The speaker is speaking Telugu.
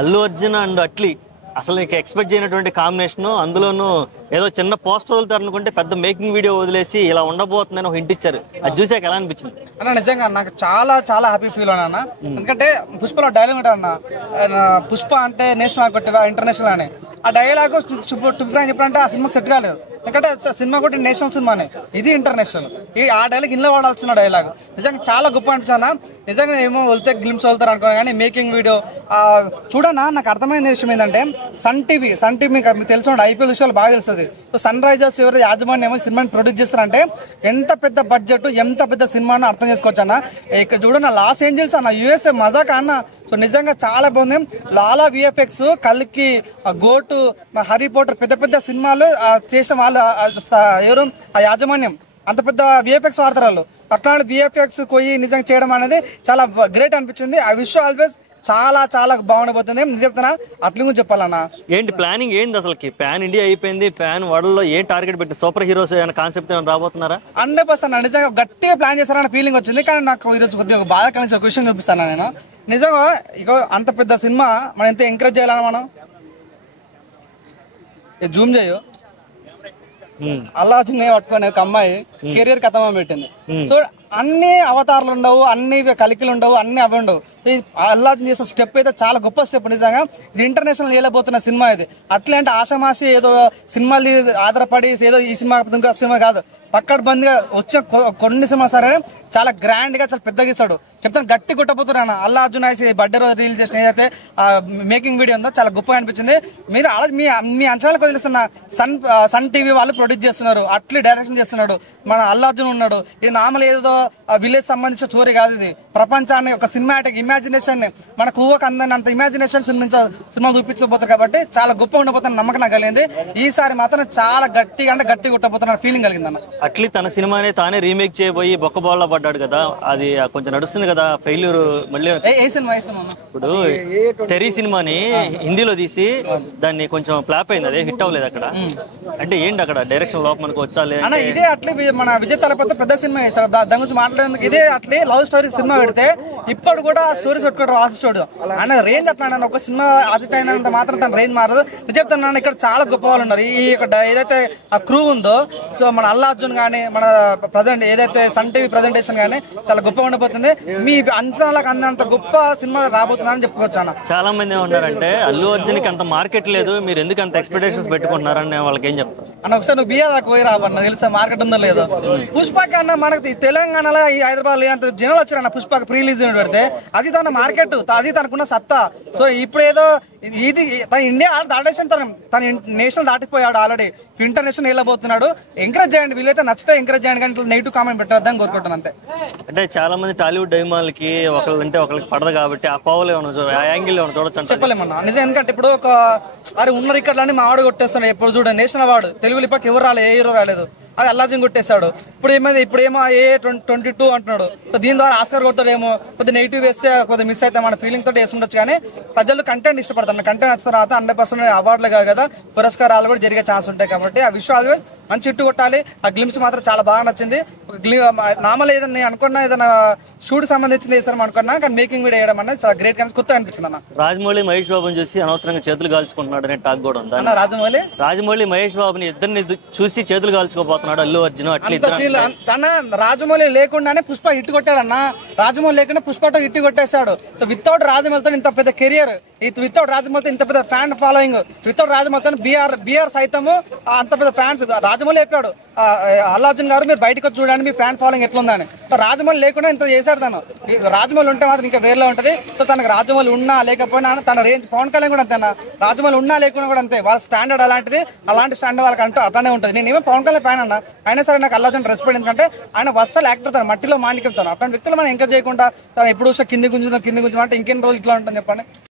అల్లు అర్జున్ అండ్ అట్లీ అసలు నీకు ఎక్స్పెక్ట్ చేయనటువంటి కాంబినేషన్. అందులోనూ ఏదో చిన్న పోస్టర్ వదులుతారు అనుకుంటే పెద్ద మేకింగ్ వీడియో వదిలేసి ఇలా ఉండబోతుందని ఒక హింట్ ఇచ్చారు. అది చూసాక ఎలా అనిపించింది అన్న? నిజంగా నాకు చాలా చాలా హ్యాపీ ఫీల్ అన్న. ఎందుకంటే పుష్పలో డైలాగ్ ఉంటుంది అన్న, పుష్ప అంటే నేషనల్ కొట్టివా ఇంటర్నేషనల్ అని. ఆ డైలాగ్ చెప్పాలంటే ఆ సినిమా సెట్ కాలేదు. ఎందుకంటే సినిమా కూడా నేషనల్ సినిమానే, ఇది ఇంటర్నేషనల్. ఆ డైలాగ్ ఇంట్లో వాడాల్సిన డైలాగ్ నిజంగా చాలా గొప్ప అనిపించాను. నిజంగా ఏమో వెళ్తే గ్లిమ్స్ వెళ్తారు అనుకున్నా కానీ మేకింగ్ వీడియో చూడన్నా నాకు అర్థమైన విషయం ఏంటంటే సన్ టీవీ మీకు తెలుసు, ఐపీఎల్ విషయాలు బాగా తెలుస్తుంది. సో సన్ రైజర్స్ ఎవరు యాజమాన్యం ఏమో సినిమాని ప్రొడ్యూస్ చేస్తారంటే ఎంత పెద్ద బడ్జెట్, ఎంత పెద్ద సినిమాని అర్థం చేసుకోవచ్చు అన్న. ఇక్కడ చూడన్న లాస్ ఏంజల్స్ అన్న, యూఎస్ఏ మజాక్ అన్న. సో నిజంగా చాలా బాగుంది. లాలా విఎఫ్ఎక్స్, కల్కి, గోటు, హరీ పోటర్ పెద్ద పెద్ద సినిమాలు చేసిన వాళ్ళు ఎవరు ఆ యాజమాన్యం అంత పెద్ద విఎఫ్ఎక్స్ వాడతారు వాళ్ళు. అట్లాంటి విఎఫ్ఎక్స్ పోయి నిజంగా చేయడం అనేది చాలా గ్రేట్ అనిపించింది. ఐ విష్ ఆల్వేస్ చాలా చాలా బాగుండబోతుంది. నేను చెప్తానా అట్లా కూడా చెప్పాలన్నా. ఏంటి ప్లానింగ్ ఏంది అసలుకి? పాన్ ఇండియా అయిపోయింది, పాన్ వరల్డ్ లో ఏం టార్గెట్ పెట్టి సూపర్ హీరోస్ అనే కాన్సెప్ట్ ఏమైనా రాబోతున్నారా? 100% నిజంగా గట్టిగా ప్లాన్ చేస్తారన్న ఫీలింగ్ వచ్చింది. కానీ నాకు ఈరోజు కొద్దిగా బాధ కలిసి ఒక విషయం చూపిస్తాను నేను. నిజంగా ఇగో అంత పెద్ద సినిమా మనం ఎంత ఎంకరేజ్ చేయాలన్నా, మనం జూమ్ చేయు అల్లు అర్జున్ పట్టుకొని ఒక అమ్మాయి కెరియర్ కథమా పెట్టింది. సో అన్ని అవతారాలు ఉండవు, అన్ని కలికిలు ఉండవు, అన్ని అవి ఉండవు. అల్లు అర్జున్ చేసిన స్టెప్ అయితే చాలా గొప్ప స్టెప్. నిజంగా ఇది ఇంటర్నేషనల్ వెళ్ళబోతున్న సినిమా ఇది. అట్లా అంటే ఆషామాషి ఏదో సినిమాలు ఆధారపడి ఏదో ఈ సినిమా ఇంకా సినిమా కాదు, పక్కడ్బందీగా వచ్చే కొన్ని సినిమా సరే చాలా గ్రాండ్ గా చాలా పెద్దగా ఇస్తాడు. చెప్తాను గట్టి కొట్టబోతున్నాను. అల్లు అర్జున్ బర్త్డే రోజు రిలీజ్ చేసిన ఏదైతే మేకింగ్ వీడియో ఉందో చాలా గొప్పగా అనిపించింది. మీరు మీ అంచనాలకు వదిలేస్తున్న సన్ టీవీ వాళ్ళు ప్రొడ్యూస్ చేస్తున్నారు, అట్లీ డైరెక్షన్ చేస్తున్నాడు, మన అల్లు అర్జున్ ఉన్నాడు. ఇది నార్మల్ ఏదో విలేజ్ సంబంధించిన స్టోరీ కాదు, ఇది ప్రపంచాన్ని ఒక సినిమాటిక్ ఇమాజినేషన్ మనకు ఊహకు అంత ఇమాజినేషన్ సినిమా చూపించబోతుంది. కాబట్టి చాలా గొప్ప ఉండబోతున్న నమ్మకం నాకు కలిగింది. ఈసారి మాత్రం చాలా గట్టిగా అంటే గట్టిగా కొట్టబోతున్న ఫీలింగ్ కలిగింది అన్న. అట్లీ తన సినిమాని తానే రీమేక్ చేయబోయి బొక్కబోళ్ళ పడ్డాడు కదా, అది కొంచెం నడుస్తుంది కదా ఫెయిల్యూర్. మళ్ళీ ఏ సినిమా ఇప్పుడు తెరీ సినిమాని హిందీలో తీసి దాన్ని కొంచెం ఫ్లాప్ అయింది, అదే హిట్ అవ్వలేదు అక్కడ. అంటే ఏంటి అక్కడ డైరెక్షన్ లోపల మనకు వచ్చాలి అన్న? ఇదే అట్లే మన విజయ్ తలపతి పెద్ద సినిమా చేశారు, దాని గురించి మాట్లాడేందుకు. ఇదే అట్లే లవ్ స్టోరీ సినిమా పెడితే ఇప్పుడు కూడా స్టోరీస్ పెట్టుకోవడం ఆశిస్తాడు అన్న. రేంజ్ అట్లా అన్న, ఒక సినిమా అదిట్ అయినంత మాత్రం తన రేంజ్ మారదు. నేను చెప్తాను ఇక్కడ చాలా గొప్ప వాళ్ళు ఉన్నారు. ఈ ఏదైతే ఆ క్రూ ఉందో, సో మన అల్లు అర్జున్ కానీ మన ప్రజెంట్ ఏదైతే సన్ టీవీ ప్రజెంటేషన్ కానీ చాలా గొప్పగా ఉండబోతుంది. మీ అంచనాలకు అందంత గొప్ప సినిమా రాబోతుందని చెప్పుకోవచ్చు అన్న. చాలా మంది ఏమన్నారంటే అల్లు అర్జున్ కి అంత మార్కెట్ లేదు, మీరు ఎందుకు అంత ఎక్స్పెక్టేషన్స్ పెట్టుకుంటున్నారని వాళ్ళకి ఏం చెప్తారు అన్న? ఒకసారి నువ్వు బియ్య దాకా పోయి రాబన్న, తెలుసా మార్కెట్ ఉందో లేదో. పుష్పకి అన్న మనకి తెలంగాణలో ఈ హైదరాబాద్ లేనంత జనాలు వచ్చారన్న పుష్పకి ప్రీ రిలీజ్ పెడితే. అది తన మార్కెట్, అది తనకున్న సత్తా. సో ఇప్పుడు ఏదో ఇది తన ఇండియా దాటేసాను, తన నేషనల్ దాటిపోయాడు ఆల్రెడీ, ఇంటర్నేషనల్ వెళ్ళబోతున్నాడు. ఎంకరేజ్ చేయండి, వీళ్ళైతే నచ్చితే ఎంకరేజ్ చేయండి, కానీ నెగిటివ్ కామెంట్ పెట్టద్దని కోరుకుంటాను అంతే. అంటే చాలా మంది టాలీవుడ్ డైమాలకి ఒకళ్ళు అంటే ఒకరికి పడదు కాబట్టి ఆ పావులు ఏమన్నా ఆ యాంగిల్ ఏమన్నా చూడొచ్చు చెప్పలేమన్నా. నిజం, ఎందుకంటే ఇప్పుడు ఒక ఉన్న రికార్డులన్నీ మా ఆవిడ కొట్టేస్తున్నాడు. ఎప్పుడు చూడండి నేషనల్ అవార్డు తెలుగులో ఇప్పటికి ఎవరు రాలేదు, ఏ హీరో రాలేదు. అది అల్లు అర్జున్ కొట్టేశాడు. ఇప్పుడేమో A22 అంటున్నాడు. దీని ద్వారా ఆస్కార్ కొడతాడేమో, కొద్దిగా నెగిటివ్ వేస్తే కొద్దిగా మిస్ అయితే మన ఫీలింగ్ తోటి వేసుకుంటొచ్చు. కానీ ప్రజలు కంటెంట్ ఇష్టపడతారు, కంటెంట్ వచ్చిన తర్వాత 100% అవార్డులు కాదు కదా, పురస్కారాలు కూడా జరిగే ఛాన్స్ ఉంటాయి. కాబట్టి ఆ విషయం ఆల్వేస్ మంచి హిట్ కొట్టాలి. ఆ గ్లిమ్స్ మాత్రం చాలా బాగా నచ్చింది. నార్మల్ ఏదైనా అనుకున్నా ఏదైనా షూట్ సంబంధించింది వేస్తాం అనుకున్నా, కానీ మేకింగ్ వీడియో వేయడం అనేది చాలా గ్రేట్, కానీ కొత్త అనిపించింది అన్న. రాజమౌళి మహేష్ బాబుని చూసి అనవసరంగా చేతులు కాల్చుకుంటున్నాడు అనే టాక్ కూడా ఉంది అన్న. రాజమౌళి మహేష్ బాబుని ఇద్దరిని చూసి చేతులు కాల్చుకోబోతున్నాడు అల్లు అర్జున్. రాజమౌళి లేకుండానే పుష్ప హిట్ కొట్టాడన్న. రాజమౌళి లేకుండా పుష్పతో హిట్ కొట్టేశాడు. సో వితౌట్ రాజమౌళితో ఇంత పెద్ద కెరియర్, వితౌట్ రాజమౌళితో ఇంత పెద్ద ఫ్యాన్ ఫాలోయింగ్, వితౌట్ రాజమౌళితో బీఆర్ సైతము అంత పెద్ద ఫ్యాన్స్. రాజమౌళి చెప్పాడు అల్లు అర్జున్ గారు మీరు బయటకు వచ్చి చూడండి మీ ఫ్యాన్ ఫాలోయింగ్ ఎట్లుందని. రాజమౌళి లేకుండా ఇంత చేశాడు తను. రాజమౌళి ఉంటే మాత్రం ఇంకా వేరేలో ఉంటది. సో తనకు రాజమౌళి ఉన్నా లేకపోయినా తన రేంజ్, పవన్ కళ్యాణ్ కూడా అంతే, రాజమౌళి ఉన్నా లేకుండా కూడా అంతే. వాళ్ళ స్టాండర్డ్ అలాంటిది, అలాంటి స్టాండర్డ్ వాళ్ళకి అంటూ అట్లానే ఉంటుంది. నేను ఏమో పవన్ కళ్యాణ్ ఫ్యాన్ అన్న, అయినా సరే నాకు అల్లు అర్జున్ రెస్పెక్ట్. ఎందుకంటే ఆయన వర్సల్ యాక్టర్, తను మట్టిలో మాండికెళ్తాను. అట్లాంటి వ్యక్తులు మనం ఎంకరేజ్ చేయకుండా తను ఎప్పుడు కింది గుంజుదాం అంటే ఇంకెన్ని రోజులు ఇట్లా ఉంటుంది చెప్పండి.